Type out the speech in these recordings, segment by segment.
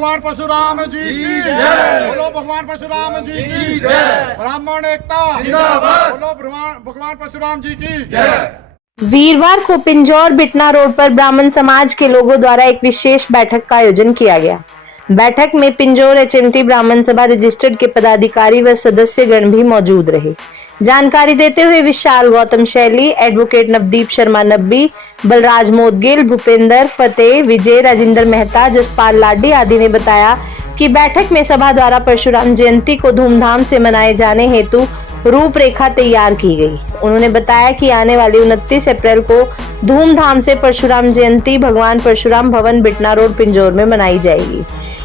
भगवान परशुराम जी की जय। बोलो भगवान परशुराम जी की जय। ब्राह्मण एकता जिंदाबाद। बोलो भगवान परशुराम जी की जय। वीरवार को पिंजौर बिटना रोड पर ब्राह्मण समाज के लोगों द्वारा एक विशेष बैठक का आयोजन किया गया। बैठक में पिंजौर एचएमटी ब्राह्मण सभा रजिस्टर्ड के पदाधिकारी व सदस्यगण भी मौजूद रहे। जानकारी देते हुए विशाल गौतम शैली, एडवोकेट नवदीप शर्मा नब्बी, बलराज मोदगिल, भूपेंद्र फतेह, विजय राजेंद्र मेहता, जसपाल लाडी आदि ने बताया कि बैठक में सभा द्वारा परशुराम जयंती को धूमधाम से मनाए जाने हेतु रूपरेखा तैयार की गई। उन्होंने बताया कि आने वाली 29 अप्रैल को धूमधाम से परशुराम जयंती भगवान परशुराम भवन बिटना रोड पिंजौर में मनाई जाएगी।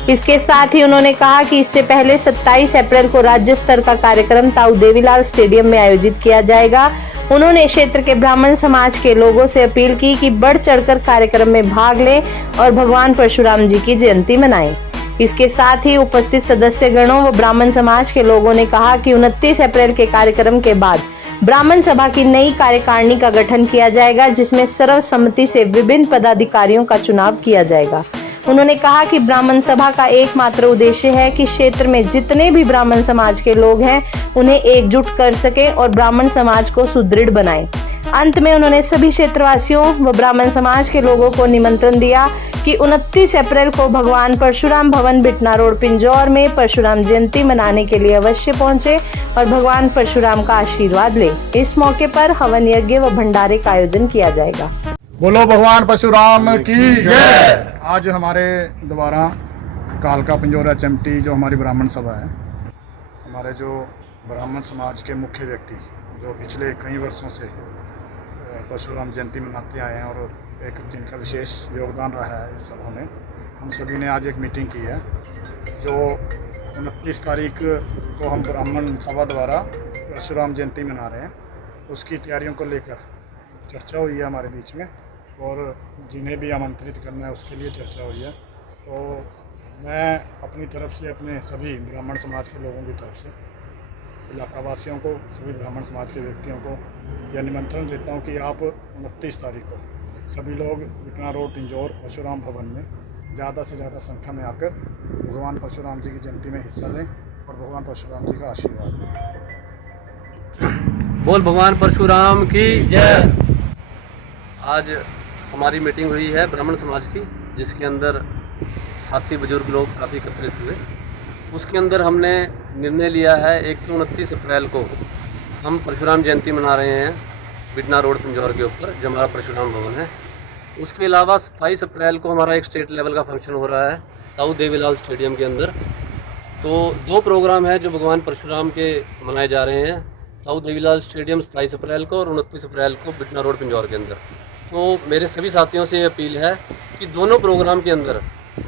इसके साथ ही उन्होंने कहा कि इससे पहले 27 अप्रैल को राज्य स्तर का कार्यक्रम ताऊ देवीलाल स्टेडियम में आयोजित किया जाएगा। उन्होंने क्षेत्र के ब्राह्मण समाज के लोगों से अपील की कि बढ़ चढ़कर कार्यक्रम में भाग लें और भगवान परशुराम जी की जयंती मनाएं। इसके साथ ही उपस्थित सदस्यगणों व ब्राह्मण समाज के लोगों ने कहा कि 29 अप्रैल के कार्यक्रम के बाद ब्राह्मण सभा की नई कार्यकारिणी का गठन किया जाएगा, जिसमें सर्वसम्मति से विभिन्न पदाधिकारियों का चुनाव किया जाएगा। उन्होंने कहा कि ब्राह्मण सभा का एकमात्र उद्देश्य है कि क्षेत्र में जितने भी ब्राह्मण समाज के लोग हैं उन्हें एकजुट कर सके और ब्राह्मण समाज को सुदृढ़ बनाए। अंत में उन्होंने सभी क्षेत्रवासियों व ब्राह्मण समाज के लोगों को निमंत्रण दिया कि 29 अप्रैल को भगवान परशुराम भवन बिटना रोड पिंजौर में परशुराम जयंती मनाने के लिए अवश्य पहुंचे और भगवान परशुराम का आशीर्वाद लें। इस मौके पर हवन यज्ञ व भंडारे का आयोजन किया जाएगा। बोलो भगवान परशुराम की जय। आज हमारे द्वारा कालका पिंजौर एचएमटी जो हमारी ब्राह्मण सभा है, हमारे जो ब्राह्मण समाज के मुख्य व्यक्ति जो पिछले कई वर्षों से परशुराम जयंती मनाते आए हैं और एक जिनका विशेष योगदान रहा है इस सभा में, हम सभी ने आज एक मीटिंग की है। जो 29 तारीख को हम ब्राह्मण सभा द्वारा परशुराम जयंती मना रहे हैं, उसकी तैयारियों को लेकर चर्चा हुई है हमारे बीच में और जिन्हें भी आमंत्रित करना है उसके लिए चर्चा हुई है। तो मैं अपनी तरफ से अपने सभी ब्राह्मण समाज के लोगों की तरफ से इलाका वासियों को, सभी ब्राह्मण समाज के व्यक्तियों को यह निमंत्रण देता हूं कि आप 29 तारीख को सभी लोग बिटना रोड पिंजौर परशुराम भवन में ज़्यादा से ज़्यादा संख्या में आकर भगवान परशुराम जी की जयंती में हिस्सा लें और भगवान परशुराम जी का आशीर्वाद लें। बोल भगवान परशुराम की जय। आज हमारी मीटिंग हुई है ब्राह्मण समाज की, जिसके अंदर साथी बुजुर्ग लोग काफ़ी एकत्रित हुए। उसके अंदर हमने निर्णय लिया है 29 अप्रैल को हम परशुराम जयंती मना रहे हैं बिटना रोड पिंजौर के ऊपर, जो हमारा परशुराम भवन है। उसके अलावा 27 अप्रैल को हमारा एक स्टेट लेवल का फंक्शन हो रहा है ताऊ देवीलाल स्टेडियम के अंदर। तो 2 प्रोग्राम हैं जो भगवान परशुराम के मनाए जा रहे हैं, ताऊ देवीलाल स्टेडियम 27 अप्रैल को और 29 अप्रैल को बिटना रोड पिंजौर के अंदर। तो मेरे सभी साथियों से ये अपील है कि दोनों प्रोग्राम के अंदर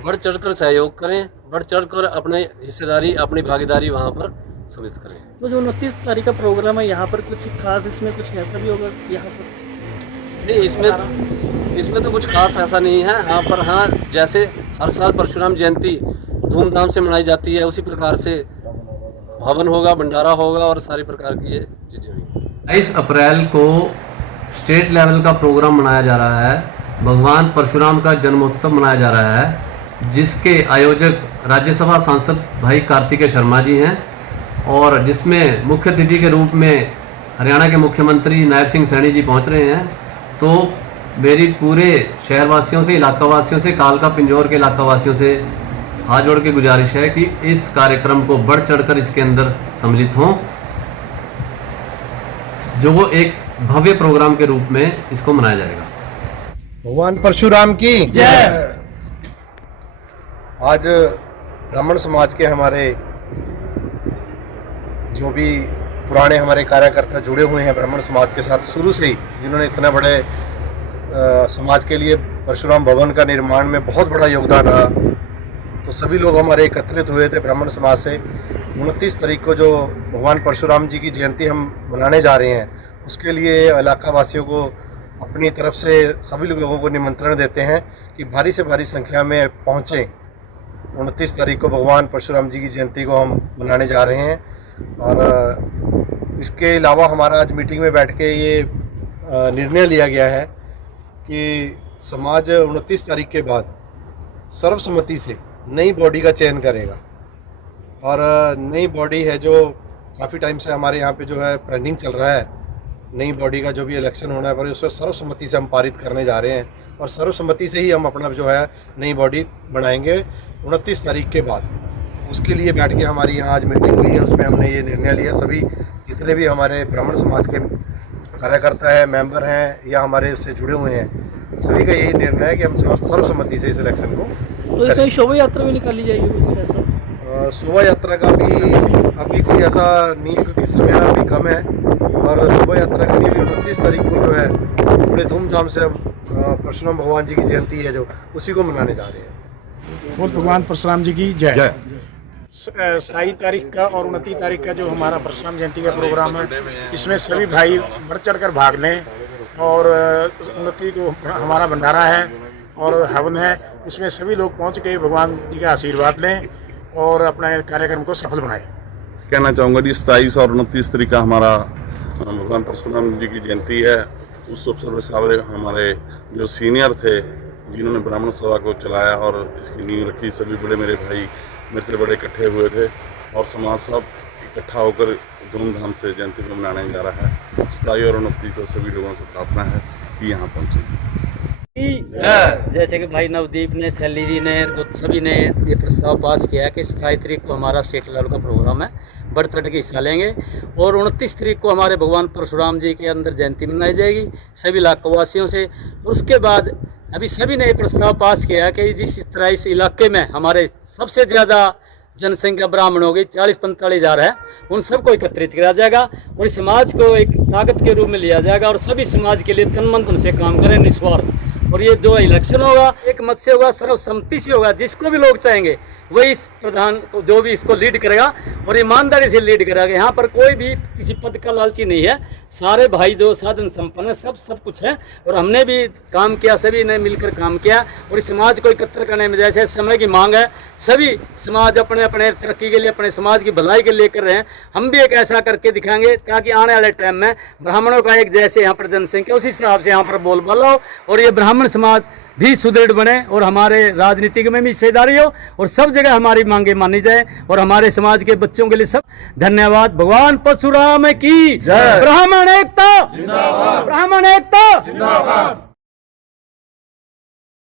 बढ़ चढ़कर सहयोग करें, बढ़ चढ़कर अपने हिस्सेदारी, अपनी भागीदारी वहाँ पर सम्मिलित करें। तो जो 29 तारीख का प्रोग्राम है यहाँ पर कुछ खास इसमें कुछ ऐसा भी होगा यहाँ पर? नहीं, इसमें तो कुछ खास ऐसा नहीं है। यहाँ पर हाँ, जैसे हर साल परशुराम जयंती धूमधाम से मनाई जाती है, उसी प्रकार से हवन होगा, भंडारा होगा और सारी प्रकार की ये चीज़ें हुई। 22 अप्रैल को स्टेट लेवल का प्रोग्राम मनाया जा रहा है, भगवान परशुराम का जन्मोत्सव मनाया जा रहा है, जिसके आयोजक राज्यसभा सांसद भाई कार्तिकेय शर्मा जी हैं और जिसमें मुख्य अतिथि के रूप में हरियाणा के मुख्यमंत्री नायब सिंह सैनी जी पहुंच रहे हैं। तो मेरी पूरे शहरवासियों से, इलाका वासियों से, कालका पिंजौर के इलाका वासियों से हाथ जोड़ के गुजारिश है कि इस कार्यक्रम को बढ़ चढ़कर इसके अंदर सम्मिलित हों, जो वो एक भव्य प्रोग्राम के रूप में इसको मनाया जाएगा। भगवान परशुराम की जय। आज ब्राह्मण समाज के हमारे जो भी पुराने हमारे कार्यकर्ता जुड़े हुए हैं ब्राह्मण समाज के साथ शुरू से ही, जिन्होंने इतने बड़े समाज के लिए परशुराम भवन का निर्माण में बहुत बड़ा योगदान रहा, तो सभी लोग हमारे एकत्रित हुए थे ब्राह्मण समाज से। 29 तारीख को जो भगवान परशुराम जी की जयंती हम मनाने जा रहे हैं, उसके लिए इलाका वासियों को अपनी तरफ से सभी लोगों को निमंत्रण देते हैं कि भारी से भारी संख्या में पहुँचें। 29 तारीख को भगवान परशुराम जी की जयंती को हम मनाने जा रहे हैं। और इसके अलावा हमारा आज मीटिंग में बैठ के ये निर्णय लिया गया है कि समाज 29 तारीख के बाद सर्वसम्मति से नई बॉडी का चयन करेगा। और नई बॉडी है जो काफ़ी टाइम से हमारे यहाँ पे जो है पेंडिंग चल रहा है। नई बॉडी का जो भी इलेक्शन होना है पर उसको सर्वसम्मति से हम पारित करने जा रहे हैं और सर्वसम्मति से ही हम अपना जो है नई बॉडी बनाएंगे 29 तारीख के बाद। उसके लिए बैठ के हमारी यहाँ आज मीटिंग हुई है, उसमें हमने ये निर्णय लिया। सभी जितने भी हमारे ब्राह्मण समाज के कार्यकर्ता हैं, मेंबर हैं या हमारे उससे जुड़े हुए हैं, सभी का यही निर्णय है कि हम सर्वसम्मति से इस इलेक्शन को तो इसमें शोभा यात्रा भी निकाली जाएगी कुछ ऐसा? शोभा यात्रा का भी अभी कोई ऐसा नहीं है क्योंकि समय अभी कम है। और शोभा यात्रा के लिए भी 29 तारीख को जो है बड़े धूमधाम से परशुराम भगवान जी की जयंती है जो उसी को मनाने जा रहे हैं। बोल भगवान परशुराम जी की जय। 27 तारीख का और 29 तारीख का जो हमारा परशुराम जयंती का प्रोग्राम है, इसमें सभी भाई बढ़ चढ़ कर भाग लें। और 29 को हमारा भंडारा है और हवन है, इसमें सभी लोग पहुंच के भगवान जी का आशीर्वाद लें और अपने कार्यक्रम को सफल बनाएं। कहना चाहूँगा जी 27 और 29 तारीख का हमारा भगवान परशुराम जी की जयंती है। उस अवसर पर सारे हमारे जो सीनियर थे जिन्होंने ब्राह्मण सभा को चलाया और इसकी नींव रखी, सभी बड़े मेरे भाई मेरे से बड़े इकट्ठे हुए थे और समाज सब इकट्ठा होकर धूमधाम से जयंती को मनाने जा रहा है। 27 और 29 को सभी लोगों से प्रार्थना है कि यहाँ पहुँचे। जैसे कि भाई नवदीप ने, शैली जी ने, सभी ने ये प्रस्ताव पास किया कि 27 तारीख को हमारा स्टेट लेवल का प्रोग्राम है, बढ़ चढ़ के हिस्सा लेंगे। और 29 तारीख को हमारे भगवान परशुराम जी के अंदर जयंती मनाई जाएगी सभी इलाका वासियों से। और उसके बाद अभी सभी ने ये प्रस्ताव पास किया कि जिस तरह इस इलाके में हमारे सबसे ज़्यादा जनसंख्या ब्राह्मण होगी, 40-45 हज़ार है, उन सबको एकत्रित किया जाएगा और इस समाज को एक ताकत के रूप में लिया जाएगा और सभी समाज के लिए तन मन धन से काम करें निस्वार्थ। और ये जो इलेक्शन होगा एक मत से होगा, सर्वसम्मति से होगा, जिसको भी लोग चाहेंगे वही इस प्रधान जो भी इसको लीड करेगा और ईमानदारी से लीड करेगा। यहाँ पर कोई भी किसी पद का लालची नहीं है, सारे भाई जो साधन संपन्न है, सब कुछ है। और हमने भी काम किया, सभी ने मिलकर काम किया और इस समाज को एकत्र करने में जैसे समय की मांग है, सभी समाज अपने अपने तरक्की के लिए, अपने समाज की भलाई के लिए कर रहे हैं। हम भी एक ऐसा करके दिखाएंगे ताकि आने वाले टाइम में ब्राह्मणों का एक जैसे यहाँ पर जनसंख्या उसी हिसाब से यहाँ पर बोलबाला हो और ये ब्राह्मण समाज भी सुदृढ़ बने और हमारे राजनीतिक में भी हिस्सेदारी हो और सब जगह हमारी मांगे मानी जाए और हमारे समाज के बच्चों के लिए सब। धन्यवाद। भगवान परशुराम की जय। ब्राह्मण एकता जिंदाबाद। ब्राह्मण एकता जिंदाबाद।